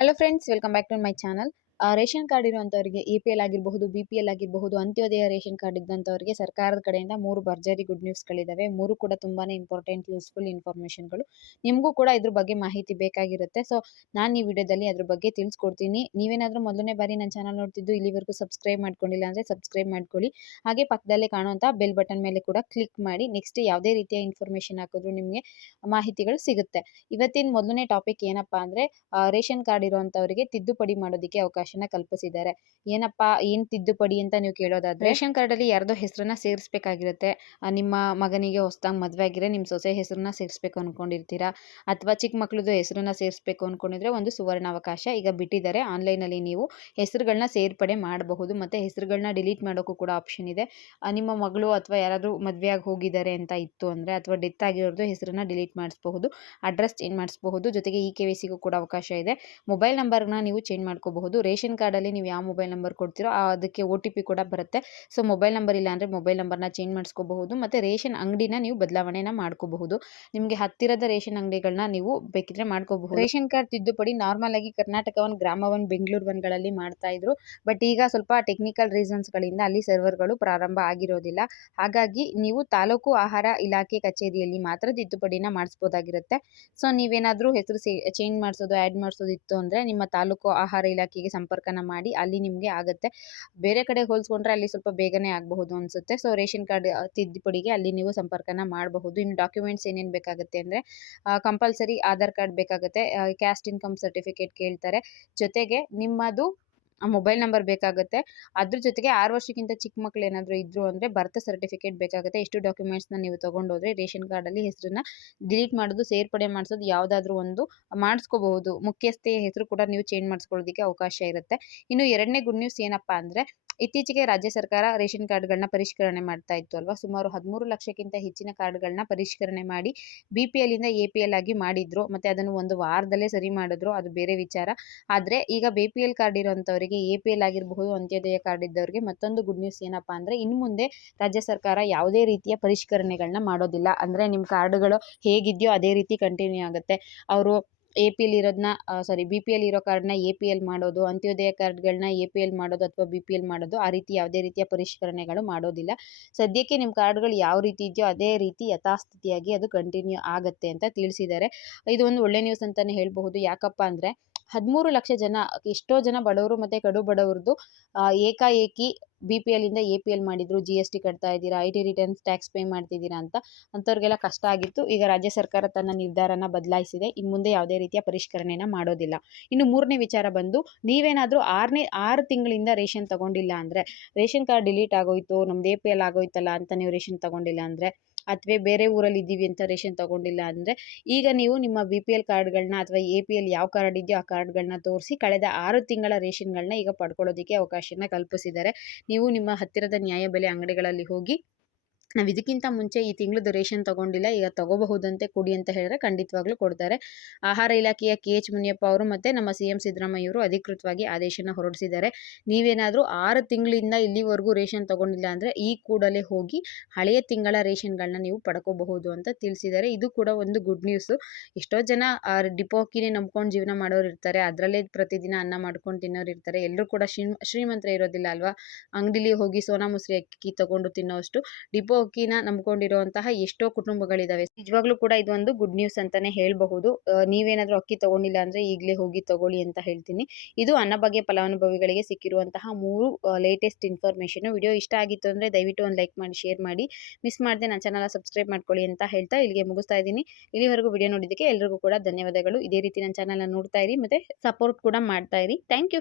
Hello friends, welcome back to my channel. Ration card ಇರುವಂಥವರಿಗೆ APL ಆಗಿರಬಹುದು, BPL ಆಗಿರಬಹುದು, Antyodaya ration card ಇದ್ದಂಥವರಿಗೆ ಸರ್ಕಾರದ ಕಡೆಯಿಂದ 3 ಭರ್ಜರಿ ಗುಡ್ ನ್ಯೂಸ್ಗಳಿದ್ದಾವೆ. 3 ಕೂಡ ತುಂಬಾನೇ ಇಂಪಾರ್ಟೆಂಟ್, ಯೂಸ್ಫುಲ್ ಇನ್ಫಾರ್ಮೇಷನ್ಗಳು. ನಿಮಗೂ ಕೂಡ ಇದ್ರ ಬಗ್ಗೆ ಮಾಹಿತಿ ಬೇಕಾಗಿರುತ್ತೆ. ಸೊ ನಾನು ಈ ವಿಡಿಯೋದಲ್ಲಿ ಅದ್ರ ಬಗ್ಗೆ ತಿಳಿಸ್ಕೊಡ್ತೀನಿ. ನೀವೇನಾದರೂ ಮೊದಲನೇ ಬಾರಿ ನನ್ನ ಚಾನಲ್ ನೋಡ್ತಿದ್ದು ಇಲ್ಲಿವರೆಗೂ ಸಬ್ಸ್ಕ್ರೈಬ್ ಮಾಡ್ಕೊಂಡಿಲ್ಲ ಅಂದರೆ ಸಬ್ಸ್ಕ್ರೈಬ್ ಮಾಡ್ಕೊಳ್ಳಿ. ಹಾಗೆ ಪಕ್ಕದಲ್ಲೇ ಕಾಣುವಂಥ ಬೆಲ್ ಬಟನ್ ಮೇಲೆ ಕೂಡ ಕ್ಲಿಕ್ ಮಾಡಿ. ನೆಕ್ಸ್ಟ್ ಯಾವುದೇ ರೀತಿಯ ಇನ್ಫಾರ್ಮೇಷನ್ ಹಾಕಿದ್ರು ನಿಮಗೆ ಮಾಹಿತಿಗಳು ಸಿಗುತ್ತೆ. ಇವತ್ತಿನ ಮೊದಲನೇ ಟಾಪಿಕ್ ಏನಪ್ಪಾ ಅಂದರೆ ರೇಷನ್ ಕಾರ್ಡ್ ಇರುವಂತವರಿಗೆ ತಿದ್ದುಪಡಿ ಮಾಡೋದಕ್ಕೆ ಅವಕಾಶನ ಕಲ್ಪಿಸಿದ್ದಾರೆ. ಏನ್ ತಿದ್ದುಪಡಿ ಅಂತ ನೀವು ಕೇಳೋದಾದ್ರೆ, ರೇಷನ್ ಕಾರ್ಡ್ ಅಲ್ಲಿ ಯಾರ್ದೋ ಹೆಸರನ್ನ ಸೇರಿಸಬೇಕಾಗಿರುತ್ತೆ. ನಿಮ್ಮ ಮಗನಿಗೆ ಹೊಸದಾಗಿ ಮದುವೆ ಆಗಿದ್ರೆ ನಿಮ್ಮ ಸೊಸೆ ಹೆಸರನ್ನ ಸೇರಿಸಬೇಕು ಅನ್ಕೊಂಡಿರ್ತೀರಾ, ಅಥವಾ ಚಿಕ್ಕ ಮಕ್ಳದ್ದು ಹೆಸರನ್ನ ಸೇರಿಸಬೇಕು ಅನ್ಕೊಂಡಿದ್ರೆ ಒಂದು ಸುವರ್ಣ ಅವಕಾಶ ಈಗ ಬಿಟ್ಟಿದ್ದಾರೆ. ಆನ್ಲೈನ್ ಅಲ್ಲಿ ನೀವು ಹೆಸರುಗಳನ್ನ ಸೇರ್ಪಡೆ ಮಾಡಬಹುದು, ಮತ್ತೆ ಹೆಸರುಗಳನ್ನ ಡಿಲೀಟ್ ಮಾಡೋಕ್ಕೂ ಕೂಡ ಆಪ್ಷನ್ ಇದೆ. ನಿಮ್ಮ ಮಗಳು ಅಥವಾ ಯಾರಾದರೂ ಮದುವೆ ಆಗಿ ಹೋಗಿದ್ದಾರೆ ಅಂತ ಇತ್ತು ಅಂದ್ರೆ, ಅಥವಾ ಡೆತ್ ಆಗಿರೋದು ಹೆಸರನ್ನ ಡಿಲೀಟ್ ಮಾಡಿಸಬಹುದು, ಅಡ್ರೆಸ್ ಚೇಂಜ್ ಮಾಡಿಸಬಹುದು, ಜೊತೆಗೆ EKYCಗೂ ಕೂಡ ಅವಕಾಶ ಇದೆ. ಮೊಬೈಲ್ ನಂಬರ್ನ ನೀವು ಚೇಂಜ್ ಮಾಡ್ಕೋಬಹುದು. ರೇಷನ್ ಕಾರ್ಡಲ್ಲಿ ನೀವು ಯಾವ ಮೊಬೈಲ್ ನಂಬರ್ ಕೊಡ್ತೀರೋ ಅದಕ್ಕೆ OTP ಕೂಡ ಬರುತ್ತೆ. ಸೊ ಮೊಬೈಲ್ ನಂಬರ್ ಇಲ್ಲ ಅಂದರೆ ಮೊಬೈಲ್ ನಂಬರ್ನ ಚೇಂಜ್ ಮಾಡಿಸ್ಕೋಬಹುದು. ಮತ್ತು ರೇಷನ್ ಅಂಗಡಿನ ನೀವು ಬದಲಾವಣೆನ ಮಾಡ್ಕೋಬಹುದು. ನಿಮಗೆ ಹತ್ತಿರದ ರೇಷನ್ ಅಂಗಡಿಗಳನ್ನ ನೀವು ಬೇಕಿದ್ರೆ ಮಾಡ್ಕೋಬಹುದು. ರೇಷನ್ ಕಾರ್ಡ್ ತಿದ್ದುಪಡಿ ನಾರ್ಮಲ್ ಆಗಿ ಕರ್ನಾಟಕ 1, ಗ್ರಾಮ 1, ಬೆಂಗಳೂರು 1ಗಳಲ್ಲಿ ಮಾಡ್ತಾ ಇದ್ರು. ಬಟ್ ಈಗ ಸ್ವಲ್ಪ ಟೆಕ್ನಿಕಲ್ ರೀಸನ್ಸ್ಗಳಿಂದ ಅಲ್ಲಿ ಸರ್ವರ್ಗಳು ಪ್ರಾರಂಭ ಆಗಿರೋದಿಲ್ಲ. ಹಾಗಾಗಿ ನೀವು ತಾಲೂಕು ಆಹಾರ ಇಲಾಖೆ ಕಚೇರಿಯಲ್ಲಿ ಮಾತ್ರ ತಿದ್ದುಪಡಿನ ಮಾಡಿಸ್ಬೋದಾಗಿರುತ್ತೆ. ಸೊ ನೀವೇನಾದರೂ ಹೆಸರು ಚೇಂಜ್ ಮಾಡಿಸೋದು, ಆ್ಯಡ್ ಮಾಡಿಸೋದಿತ್ತು ಅಂದರೆ ನಿಮ್ಮ ತಾಲೂಕು ಆಹಾರ ಇಲಾಖೆಗೆ ಸಂಪರ್ಕನ ಮಾಡಿ, ಅಲ್ಲಿ ನಿಮಗೆ ಆಗುತ್ತೆ. ಬೇರೆ ಕಡೆ ಹೋಲಿಸ್ಕೊಂಡ್ರೆ ಅಲ್ಲಿ ಸ್ವಲ್ಪ ಬೇಗನೆ ಆಗಬಹುದು ಅನಿಸುತ್ತೆ. ಸೊ ರೇಷನ್ ಕಾರ್ಡ್ ತಿದ್ದುಪಡಿಗೆ ಅಲ್ಲಿ ನೀವು ಸಂಪರ್ಕನ ಮಾಡಬಹುದು. ಇನ್ನು ಡಾಕ್ಯುಮೆಂಟ್ಸ್ ಏನೇನು ಬೇಕಾಗುತ್ತೆ ಅಂದರೆ, ಕಂಪಲ್ಸರಿ ಆಧಾರ್ ಕಾರ್ಡ್ ಬೇಕಾಗುತ್ತೆ, ಕ್ಯಾಸ್ಟ್ ಇನ್ಕಮ್ ಸರ್ಟಿಫಿಕೇಟ್ ಕೇಳ್ತಾರೆ, ಜೊತೆಗೆ ನಿಮ್ಮದು ಮೊಬೈಲ್ ನಂಬರ್ ಬೇಕಾಗುತ್ತೆ. ಅದ್ರ ಜೊತೆಗೆ 6 ವರ್ಷಕ್ಕಿಂತ ಚಿಕ್ಕ ಮಕ್ಳು ಏನಾದರೂ ಇದ್ರು ಅಂದರೆ ಬರ್ತ್ ಸರ್ಟಿಫಿಕೇಟ್ ಬೇಕಾಗುತ್ತೆ. ಇಷ್ಟು ಡಾಕ್ಯುಮೆಂಟ್ಸ್ನ ನೀವು ತೊಗೊಂಡೋದ್ರೆ ರೇಷನ್ ಕಾರ್ಡಲ್ಲಿ ಹೆಸರನ್ನ ಡಿಲೀಟ್ ಮಾಡೋದು, ಸೇರ್ಪಡೆ ಮಾಡಿಸೋದು ಯಾವುದಾದ್ರೂ ಒಂದು ಮಾಡಿಸ್ಕೋಬಹುದು. ಮುಖ್ಯಸ್ಥೆಯ ಹೆಸರು ಕೂಡ ನೀವು ಚೇಂಜ್ ಮಾಡಿಸ್ಕೊಳ್ಳೋದಕ್ಕೆ ಅವಕಾಶ ಇರುತ್ತೆ. ಇನ್ನು ಎರಡನೇ ಗುಡ್ ನ್ಯೂಸ್ ಏನಪ್ಪಾ ಅಂದರೆ, ಇತ್ತೀಚೆಗೆ ರಾಜ್ಯ ಸರ್ಕಾರ ರೇಷನ್ ಕಾರ್ಡ್ಗಳನ್ನ ಪರಿಷ್ಕರಣೆ ಮಾಡ್ತಾ ಇತ್ತು ಅಲ್ವಾ. ಸುಮಾರು 13 ಲಕ್ಷಕ್ಕಿಂತ ಹೆಚ್ಚಿನ ಕಾರ್ಡ್ಗಳನ್ನ ಪರಿಷ್ಕರಣೆ ಮಾಡಿ BPL ಇಂದ APL ಆಗಿ ಮಾಡಿದ್ರು. ಮತ್ತೆ ಅದನ್ನು ಒಂದು ವಾರದಲ್ಲೇ ಸರಿ ಮಾಡಿದ್ರು, ಅದು ಬೇರೆ ವಿಚಾರ. ಆದರೆ ಈಗ BPL ಕಾರ್ಡ್ ಇರೋಂಥವರಿಗೆ, APL ಆಗಿರಬಹುದು, ಅಂತ್ಯೋದಯ ಕಾರ್ಡ್ ಇದ್ದವರಿಗೆ ಮತ್ತೊಂದು ಗುಡ್ ನ್ಯೂಸ್ ಏನಪ್ಪಾ ಅಂದರೆ, ಇನ್ನು ಮುಂದೆ ರಾಜ್ಯ ಸರ್ಕಾರ ಯಾವುದೇ ರೀತಿಯ ಪರಿಷ್ಕರಣೆಗಳನ್ನ ಮಾಡೋದಿಲ್ಲ. ಅಂದರೆ ನಿಮ್ಮ ಕಾರ್ಡ್ಗಳು ಹೇಗಿದೆಯೋ ಅದೇ ರೀತಿ ಕಂಟಿನ್ಯೂ ಆಗುತ್ತೆ. ಅವರು APL ಇರೋದನ್ನ BPL ಇರೋ ಕಾರ್ಡ್ನ APL ಮಾಡೋದು, ಅಂತ್ಯೋದಯ ಕಾರ್ಡ್ಗಳನ್ನ APL ಮಾಡೋದು ಅಥವಾ BPL ಮಾಡೋದು, ಆ ರೀತಿ ಯಾವುದೇ ರೀತಿಯ ಪರಿಷ್ಕರಣೆಗಳು ಮಾಡೋದಿಲ್ಲ. ಸದ್ಯಕ್ಕೆ ನಿಮ್ಮ ಕಾರ್ಡ್ಗಳು ಯಾವ ರೀತಿ ಇದೆಯೋ ಅದೇ ರೀತಿ ಯಥಾಸ್ಥಿತಿಯಾಗಿ ಅದು ಕಂಟಿನ್ಯೂ ಆಗುತ್ತೆ ಅಂತ ತಿಳಿಸಿದ್ದಾರೆ. ಇದು ಒಂದು ಒಳ್ಳೆ ನ್ಯೂಸ್ ಅಂತಲೇ ಹೇಳ್ಬಹುದು. ಯಾಕಪ್ಪ ಅಂದರೆ 13 ಲಕ್ಷ ಜನ, ಎಷ್ಟೋ ಜನ ಬಡವರು ಮತ್ತು ಕಡು ಬಡವ್ರದ್ದು ಏಕಾಏಕಿ BPL ಇಂದ APL ಮಾಡಿದ್ರು. GST ಕಟ್ತಾ ಇದ್ದೀರಾ, IT ರಿಟರ್ನ್ಸ್, ಟ್ಯಾಕ್ಸ್ ಪೇ ಮಾಡ್ತಿದ್ದೀರಾ ಅಂತ ಅಂಥವ್ರಿಗೆಲ್ಲ ಕಷ್ಟ ಆಗಿತ್ತು. ಈಗ ರಾಜ್ಯ ಸರ್ಕಾರ ತನ್ನ ನಿರ್ಧಾರನ ಬದಲಾಯಿಸಿದೆ. ಇನ್ನು ಮುಂದೆ ಯಾವುದೇ ರೀತಿಯ ಪರಿಷ್ಕರಣೆನ ಮಾಡೋದಿಲ್ಲ. ಇನ್ನು ಮೂರನೇ ವಿಚಾರ ಬಂದು, ನೀವೇನಾದರೂ 6 ತಿಂಗಳಿಂದ ರೇಷನ್ ತಗೊಂಡಿಲ್ಲ ಅಂದರೆ, ರೇಷನ್ ಕಾರ್ಡ್ ಡಿಲೀಟ್ ಆಗೋಯ್ತು, ನಮ್ದು APL ಆಗೋಯ್ತಲ್ಲ ಅಂತ ನೀವು ರೇಷನ್ ತಗೊಂಡಿಲ್ಲ ಅಂದರೆ, ಅಥವಾ ಬೇರೆ ಊರಲ್ಲಿ ಇದ್ದೀವಿ ಅಂತ ರೇಷನ್ ತಗೊಂಡಿಲ್ಲ ಅಂದರೆ, ಈಗ ನೀವು ನಿಮ್ಮ BPL ಕಾರ್ಡ್ಗಳನ್ನ ಅಥವಾ APL ಯಾವ ಕಾರ್ಡ್ ಇದೆಯೋ ಆ ಕಾರ್ಡ್ಗಳನ್ನ ತೋರಿಸಿ ಕಳೆದ 6 ತಿಂಗಳ ರೇಷನ್ಗಳನ್ನ ಈಗ ಪಡ್ಕೊಳ್ಳೋದಕ್ಕೆ ಅವಕಾಶನ ಕಲ್ಪಿಸಿದ್ದಾರೆ. ನೀವು ನಿಮ್ಮ ಹತ್ತಿರದ ನ್ಯಾಯಬೆಲೆ ಅಂಗಡಿಗಳಲ್ಲಿ ಹೋಗಿ, ನಾವು ಇದಕ್ಕಿಂತ ಮುಂಚೆ ಈ ತಿಂಗಳದ್ದು ರೇಷನ್ ತಗೊಂಡಿಲ್ಲ, ಈಗ ತಗೋಬಹುದಂತೆ, ಕೊಡಿ ಅಂತ ಹೇಳಿದ್ರೆ ಖಂಡಿತವಾಗ್ಲೂ ಕೊಡ್ತಾರೆ. ಆಹಾರ ಇಲಾಖೆಯ KH ಮುನಿಯಪ್ಪ ಅವರು ಮತ್ತು ನಮ್ಮ CM ಸಿದ್ದರಾಮಯ್ಯ ಅವರು ಅಧಿಕೃತವಾಗಿ ಆದೇಶನ ಹೊರಡಿಸಿದ್ದಾರೆ. ನೀವೇನಾದರೂ 6 ತಿಂಗಳಿಂದ ಇಲ್ಲಿವರೆಗೂ ರೇಷನ್ ತಗೊಂಡಿಲ್ಲ ಅಂದರೆ ಈ ಕೂಡಲೇ ಹೋಗಿ ಹಳೆಯ ತಿಂಗಳ ರೇಷನ್ಗಳನ್ನ ನೀವು ಪಡ್ಕೋಬಹುದು ಅಂತ ತಿಳಿಸಿದ್ದಾರೆ. ಇದು ಕೂಡ ಒಂದು ಗುಡ್ ನ್ಯೂಸು. ಎಷ್ಟೋ ಜನ ಡಿಪೋ ಅಕ್ಕಿನೇ ನಂಬ್ಕೊಂಡು ಜೀವನ ಮಾಡೋರು ಇರ್ತಾರೆ, ಅದರಲ್ಲೇ ಪ್ರತಿದಿನ ಅನ್ನ ಮಾಡ್ಕೊಂಡು ತಿನ್ನೋರು ಇರ್ತಾರೆ. ಎಲ್ಲರೂ ಕೂಡ ಶ್ರೀಮಂತರ ಇರೋದಿಲ್ಲ ಅಲ್ವಾ. ಅಂಗಡಿಲಿ ಹೋಗಿ ಸೋನಾ ಮಸೂರಿ ಅಕ್ಕಿ ತಗೊಂಡು ತಿನ್ನೋಷ್ಟು ಡಿಪೋ ಅಕ್ಕಿನ ನಂಬ್ಕೊಂಡಿರುವಂತಹ ಎಷ್ಟೋ ಕುಟುಂಬಗಳಿದಾವೆ. ನಿಜವಾಗ್ಲೂ ಕೂಡ ಇದು ಒಂದು ಗುಡ್ ನ್ಯೂಸ್ ಅಂತಾನೆ ಹೇಳಬಹುದು. ನೀವೇನಾದ್ರೂ ಅಕ್ಕಿ ತಗೊಂಡಿಲ್ಲ ಅಂದ್ರೆ ಈಗಲೇ ಹೋಗಿ ತಗೊಳ್ಳಿ ಅಂತ ಹೇಳ್ತೀನಿ. ಇದು ಅನ್ನಭಾಗ್ಯ ಫಲಾನುಭವಿಗಳಿಗೆ ಸಿಕ್ಕಿರುವಂತಹ 3 ಲೇಟೆಸ್ಟ್ ಇನ್ಫಾರ್ಮೇಷನ್. ವಿಡಿಯೋ ಇಷ್ಟ ಆಗಿತ್ತು ಅಂದ್ರೆ ದಯವಿಟ್ಟು ಒಂದು ಲೈಕ್ ಮಾಡಿ, ಶೇರ್ ಮಾಡಿ, ಮಿಸ್ ಮಾಡದೆ ನನ್ನ ಚಾನಲ್ ಸಬ್ಸ್ಕ್ರೈಬ್ ಮಾಡ್ಕೊಳ್ಳಿ ಅಂತ ಹೇಳ್ತಾ ಇಲ್ಲಿಗೆ ಮುಗಿಸ್ತಾ ಇದ್ದೀನಿ. ಇಲ್ಲಿವರೆಗೂ ವಿಡಿಯೋ ನೋಡಿದ್ದಕ್ಕೆ ಎಲ್ರಿಗೂ ಕೂಡ ಧನ್ಯವಾದಗಳು. ಇದೇ ರೀತಿ ನನ್ನ ಚಾನಲ್ ನೋಡ್ತಾ ಇರಿ ಮತ್ತೆ ಸಪೋರ್ಟ್ ಕೂಡ ಮಾಡ್ತಾ ಇರಿ. Thank you.